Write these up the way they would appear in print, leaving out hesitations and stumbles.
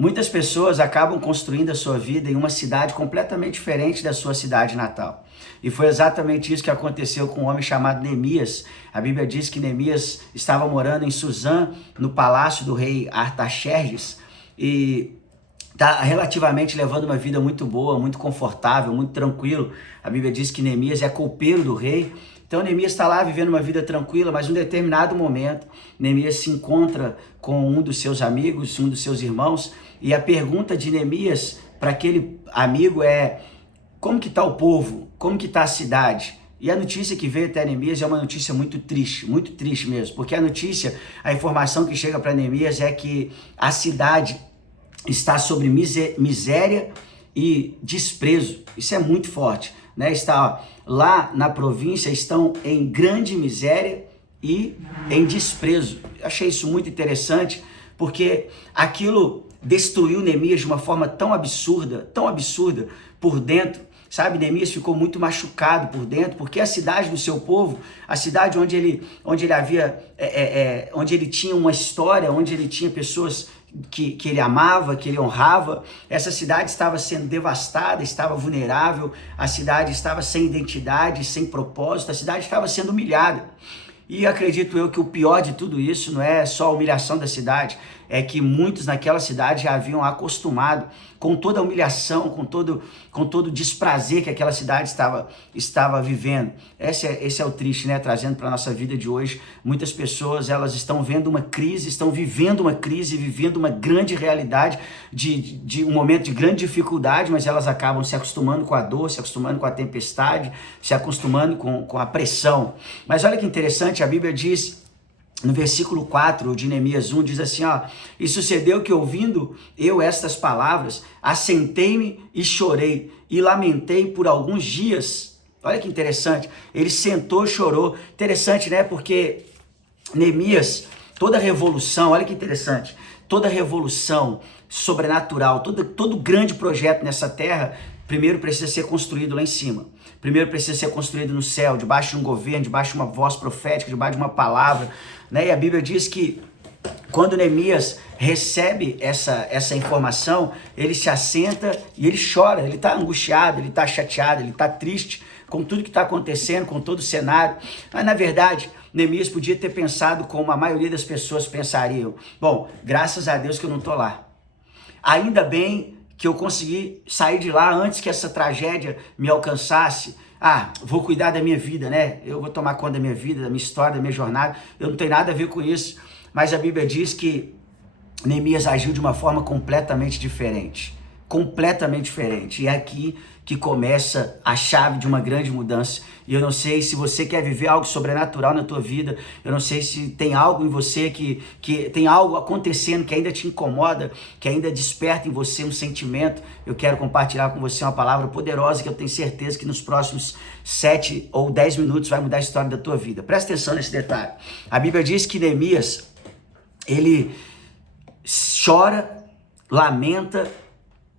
Muitas pessoas acabam construindo a sua vida em uma cidade completamente diferente da sua cidade natal. E foi exatamente isso que aconteceu com um homem chamado Neemias. A Bíblia diz que Neemias estava morando em Suzã, no palácio do rei Artaxerxes, e está relativamente levando uma vida muito boa, muito confortável, muito tranquilo. A Bíblia diz que Neemias é copeiro do rei. Então Neemias está lá vivendo uma vida tranquila, mas em um determinado momento, Neemias se encontra com um dos seus amigos, um dos seus irmãos, e a pergunta de Neemias para aquele amigo é: como que está o povo? Como que está a cidade? E a notícia que veio até Neemias é uma notícia muito triste mesmo, porque a notícia, a informação que chega para Neemias é que a cidade está sobre miséria e desprezo. Isso é muito forte, né? Está lá na província, estão em grande miséria e em desprezo. Eu achei isso muito interessante, porque aquilo destruiu Neemias de uma forma tão absurda por dentro, sabe? Neemias ficou muito machucado por dentro, porque a cidade do seu povo, a cidade onde ele tinha uma história, onde ele tinha pessoas que ele amava, que ele honrava, essa cidade estava sendo devastada, estava vulnerável, a cidade estava sem identidade, sem propósito, a cidade estava sendo humilhada. E acredito eu que o pior de tudo isso não é só a humilhação da cidade, é que muitos naquela cidade já haviam acostumado com toda a humilhação, com todo o desprazer que aquela cidade estava vivendo. Esse é o triste, né? Trazendo para a nossa vida de hoje, muitas pessoas elas estão vendo uma crise, estão vivendo uma crise, vivendo uma grande realidade, de um momento de grande dificuldade, mas elas acabam se acostumando com a dor, se acostumando com a tempestade, se acostumando com a pressão. Mas olha que interessante, a Bíblia diz, no versículo 4 de Neemias 1, diz assim, ó: e sucedeu que, ouvindo eu estas palavras, assentei-me e chorei, e lamentei por alguns dias. Olha que interessante, ele sentou e chorou. Interessante, né? Porque Neemias, toda revolução, olha que interessante, toda revolução sobrenatural, todo grande projeto nessa terra, primeiro precisa ser construído lá em cima. Primeiro precisa ser construído no céu, debaixo de um governo, debaixo de uma voz profética, debaixo de uma palavra, né? E a Bíblia diz que quando Neemias recebe essa informação, ele se assenta e ele chora, ele está angustiado, ele está chateado, ele está triste com tudo que está acontecendo, com todo o cenário. Mas na verdade, Neemias podia ter pensado como a maioria das pessoas pensariam: bom, graças a Deus que eu não estou lá. Ainda bem que eu consegui sair de lá antes que essa tragédia me alcançasse. Vou cuidar da minha vida, né? Eu vou tomar conta da minha vida, da minha história, da minha jornada. Eu não tenho nada a ver com isso. Mas a Bíblia diz que Neemias agiu de uma forma completamente diferente. Completamente diferente. E é aqui que começa a chave de uma grande mudança. E eu não sei se você quer viver algo sobrenatural na tua vida, eu não sei se tem algo em você que tem algo acontecendo que ainda te incomoda, que ainda desperta em você um sentimento. Eu quero compartilhar com você uma palavra poderosa que eu tenho certeza que nos próximos 7 ou 10 minutos vai mudar a história da tua vida. Presta atenção nesse detalhe. A Bíblia diz que Neemias, ele chora, lamenta,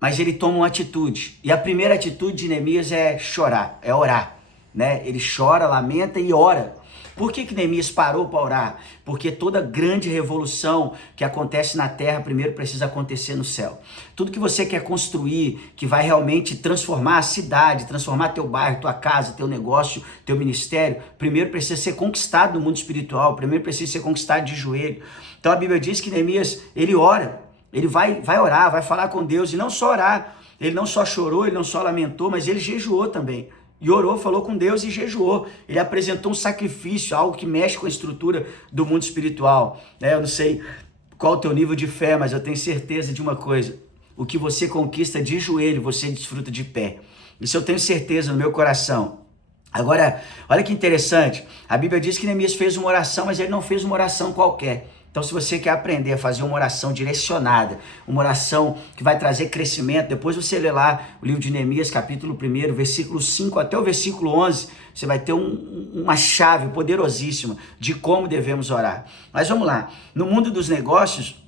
mas ele toma uma atitude. E a primeira atitude de Neemias é chorar, é orar, né? Ele chora, lamenta e ora. Por que Neemias parou para orar? Porque toda grande revolução que acontece na terra primeiro precisa acontecer no céu. Tudo que você quer construir, que vai realmente transformar a cidade, transformar teu bairro, tua casa, teu negócio, teu ministério, primeiro precisa ser conquistado no mundo espiritual, primeiro precisa ser conquistado de joelho. Então a Bíblia diz que Neemias, ele ora, ele vai orar, vai falar com Deus, e não só orar, ele não só chorou, ele não só lamentou, mas ele jejuou também. E orou, falou com Deus e jejuou. Ele apresentou um sacrifício, algo que mexe com a estrutura do mundo espiritual. Eu não sei qual o teu nível de fé, mas eu tenho certeza de uma coisa: o que você conquista de joelho, você desfruta de pé. Isso eu tenho certeza no meu coração. Agora, olha que interessante, a Bíblia diz que Neemias fez uma oração, mas ele não fez uma oração qualquer. Então, se você quer aprender a fazer uma oração direcionada, uma oração que vai trazer crescimento, depois você lê lá o livro de Neemias, capítulo 1, versículo 5 até o versículo 11, você vai ter uma chave poderosíssima de como devemos orar. Mas vamos lá, no mundo dos negócios,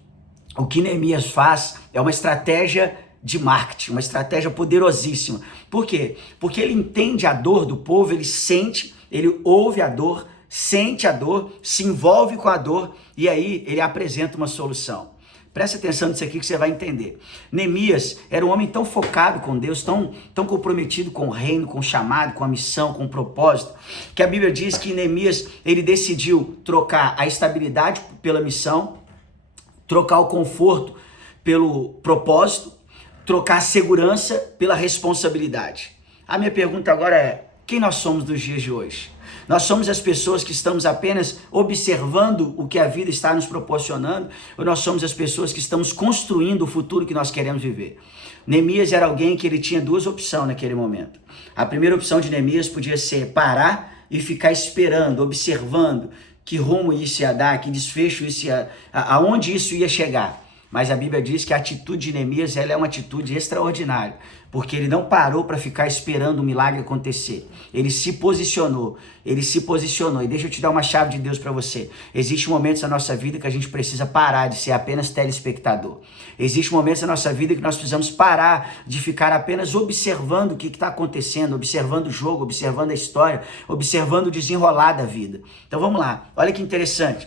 o que Neemias faz é uma estratégia de marketing, uma estratégia poderosíssima. Por quê? Porque ele entende a dor do povo, ele sente, ele ouve a dor, sente a dor, se envolve com a dor e aí ele apresenta uma solução. Presta atenção nisso aqui que você vai entender. Neemias era um homem tão focado com Deus, tão comprometido com o reino, com o chamado, com a missão, com o propósito, que a Bíblia diz que Neemias, ele decidiu trocar a estabilidade pela missão, trocar o conforto pelo propósito, trocar a segurança pela responsabilidade. A minha pergunta agora é, quem nós somos nos dias de hoje? Nós somos as pessoas que estamos apenas observando o que a vida está nos proporcionando, ou nós somos as pessoas que estamos construindo o futuro que nós queremos viver? Neemias era alguém que ele tinha duas opções naquele momento. A primeira opção de Neemias podia ser parar e ficar esperando, observando que rumo isso ia dar, que desfecho isso ia, aonde isso ia chegar. Mas a Bíblia diz que a atitude de Neemias ela é uma atitude extraordinária, porque ele não parou para ficar esperando o milagre acontecer. Ele se posicionou. E deixa eu te dar uma chave de Deus para você. Existem momentos na nossa vida que a gente precisa parar de ser apenas telespectador. Existem momentos na nossa vida que nós precisamos parar de ficar apenas observando o que está acontecendo, observando o jogo, observando a história, observando o desenrolar da vida. Então vamos lá, olha que interessante.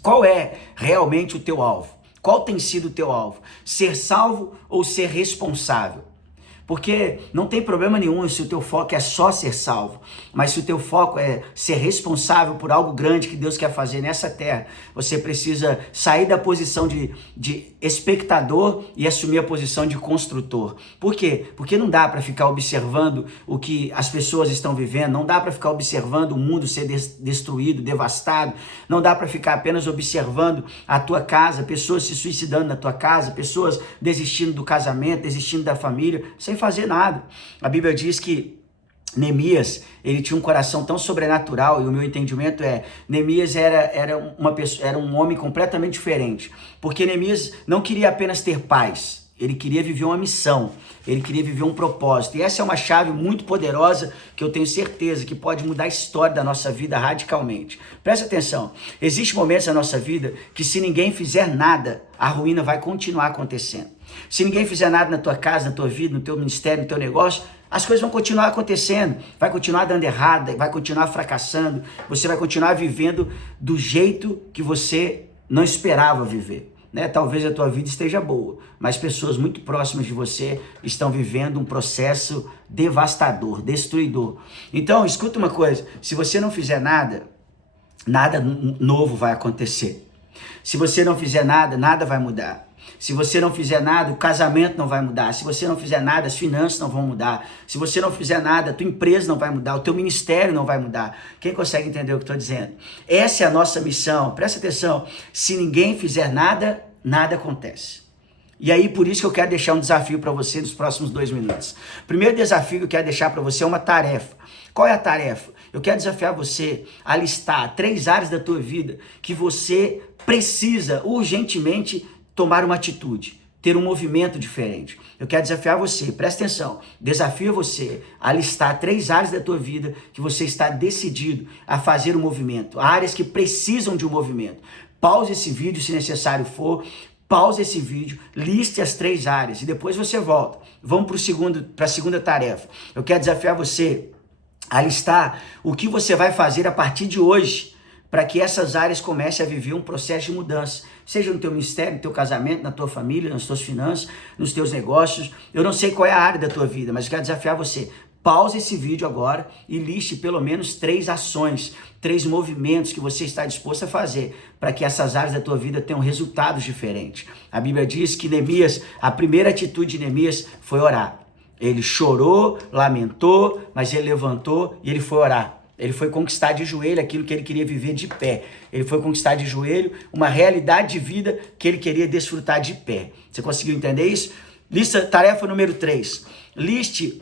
Qual é realmente o teu alvo? Qual tem sido o teu alvo? Ser salvo ou ser responsável? Porque não tem problema nenhum se o teu foco é só ser salvo, mas se o teu foco é ser responsável por algo grande que Deus quer fazer nessa terra, você precisa sair da posição de espectador e assumir a posição de construtor. Por quê? Porque não dá para ficar observando o que as pessoas estão vivendo, não dá para ficar observando o mundo ser destruído, devastado, não dá para ficar apenas observando a tua casa, pessoas se suicidando na tua casa, pessoas desistindo do casamento, desistindo da família, sem fazer nada. A Bíblia diz que Neemias, ele tinha um coração tão sobrenatural, e o meu entendimento é, Neemias era um homem completamente diferente, porque Neemias não queria apenas ter paz, ele queria viver uma missão, ele queria viver um propósito, e essa é uma chave muito poderosa, que eu tenho certeza que pode mudar a história da nossa vida radicalmente. Presta atenção, existem momentos na nossa vida que se ninguém fizer nada, a ruína vai continuar acontecendo. Se ninguém fizer nada na tua casa, na tua vida, no teu ministério, no teu negócio, as coisas vão continuar acontecendo, vai continuar dando errado, vai continuar fracassando, você vai continuar vivendo do jeito que você não esperava viver. Né? Talvez a tua vida esteja boa, mas pessoas muito próximas de você estão vivendo um processo devastador, destruidor. Então, escuta uma coisa, se você não fizer nada, nada novo vai acontecer. Se você não fizer nada, nada vai mudar. Se você não fizer nada, o casamento não vai mudar. Se você não fizer nada, as finanças não vão mudar. Se você não fizer nada, a tua empresa não vai mudar. O teu ministério não vai mudar. Quem consegue entender o que eu estou dizendo? Essa é a nossa missão. Presta atenção. Se ninguém fizer nada, nada acontece. E aí, por isso que eu quero deixar um desafio para você nos próximos 2 minutos. O primeiro desafio que eu quero deixar para você é uma tarefa. Qual é a tarefa? Eu quero desafiar você a listar 3 áreas da tua vida que você precisa urgentemente tomar uma atitude, ter um movimento diferente. Eu quero desafiar você, presta atenção, desafio você a listar 3 áreas da tua vida que você está decidido a fazer um movimento, áreas que precisam de um movimento. Pause esse vídeo se necessário for, pause esse vídeo, liste as 3 áreas e depois você volta. Vamos para a segunda tarefa. Eu quero desafiar você a listar o que você vai fazer a partir de hoje, para que essas áreas comecem a viver um processo de mudança, seja no teu ministério, no teu casamento, na tua família, nas tuas finanças, nos teus negócios. Eu não sei qual é a área da tua vida, mas eu quero desafiar você. Pause esse vídeo agora e liste pelo menos 3 ações, 3 movimentos que você está disposto a fazer para que essas áreas da tua vida tenham resultados diferentes. A Bíblia diz que Neemias, a primeira atitude de Neemias foi orar. Ele chorou, lamentou, mas ele levantou e ele foi orar. Ele foi conquistar de joelho aquilo que ele queria viver de pé. Ele foi conquistar de joelho uma realidade de vida que ele queria desfrutar de pé. Você conseguiu entender isso? Tarefa número 3. Liste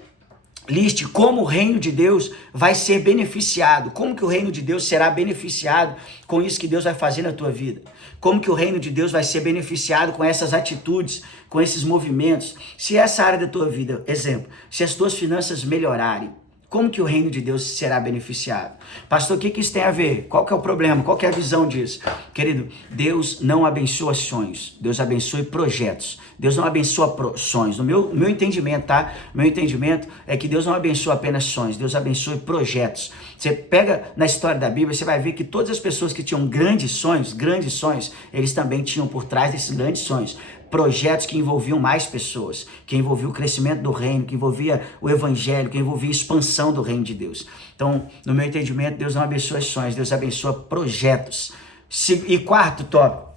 como o reino de Deus vai ser beneficiado. Como que o reino de Deus será beneficiado com isso que Deus vai fazer na tua vida? Como que o reino de Deus vai ser beneficiado com essas atitudes, com esses movimentos? Se essa área da tua vida, exemplo, se as tuas finanças melhorarem, como que o reino de Deus será beneficiado? Pastor, o que isso tem a ver? Qual que é o problema? Qual que é a visão disso? Querido, Deus não abençoa sonhos, Deus abençoa projetos. Deus não abençoa sonhos. No meu entendimento, tá? Meu entendimento é que Deus não abençoa apenas sonhos, Deus abençoa projetos. Você pega na história da Bíblia, você vai ver que todas as pessoas que tinham grandes sonhos, eles também tinham por trás desses grandes sonhos projetos que envolviam mais pessoas, que envolviam o crescimento do reino, que envolvia o evangelho, que envolvia a expansão do reino de Deus. Então, no meu entendimento, Deus não abençoa sonhos, Deus abençoa projetos. E quarto tópico,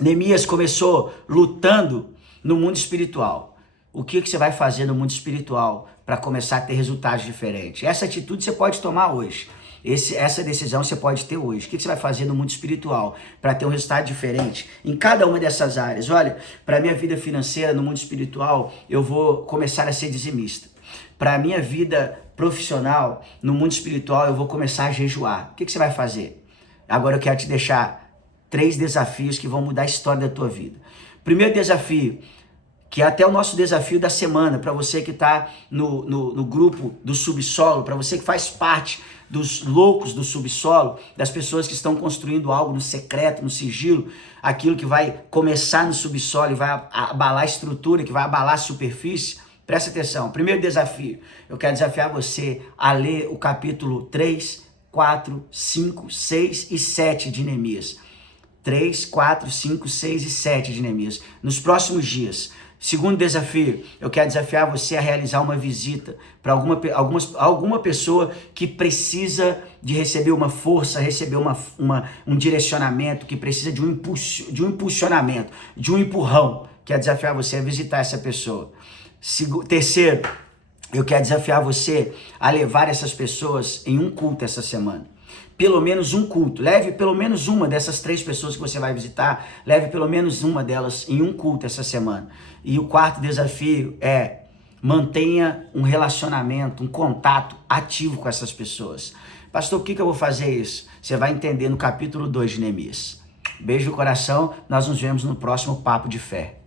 Neemias começou lutando no mundo espiritual. O que você vai fazer no mundo espiritual para começar a ter resultados diferentes? Essa atitude você pode tomar hoje. Essa decisão você pode ter hoje. O que você vai fazer no mundo espiritual para ter um resultado diferente em cada uma dessas áreas? Olha, para a minha vida financeira no mundo espiritual, eu vou começar a ser dizimista. Para a minha vida profissional no mundo espiritual, eu vou começar a jejuar. O que você vai fazer? Agora eu quero te deixar 3 desafios que vão mudar a história da tua vida. Primeiro desafio, que é até o nosso desafio da semana, para você que está no grupo do subsolo, para você que faz parte dos loucos do subsolo, das pessoas que estão construindo algo no secreto, no sigilo, aquilo que vai começar no subsolo e vai abalar a estrutura, que vai abalar a superfície. Presta atenção, primeiro desafio, eu quero desafiar você a ler o capítulo 3, 4, 5, 6 e 7 de Neemias. 3, 4, 5, 6 e 7 de Neemias. Nos próximos dias. Segundo desafio, eu quero desafiar você a realizar uma visita para alguma pessoa que precisa de receber uma força, receber um direcionamento, que precisa de um impulsionamento, de um empurrão. Quero desafiar você a visitar essa pessoa. Terceiro, eu quero desafiar você a levar essas pessoas em um culto essa semana. Pelo menos um culto, leve pelo menos uma dessas 3 pessoas que você vai visitar, leve pelo menos uma delas em um culto essa semana. E o quarto desafio é mantenha um relacionamento, um contato ativo com essas pessoas. Pastor, por que eu vou fazer isso? Você vai entender no capítulo 2 de Neemias. Beijo no coração, nós nos vemos no próximo Papo de Fé.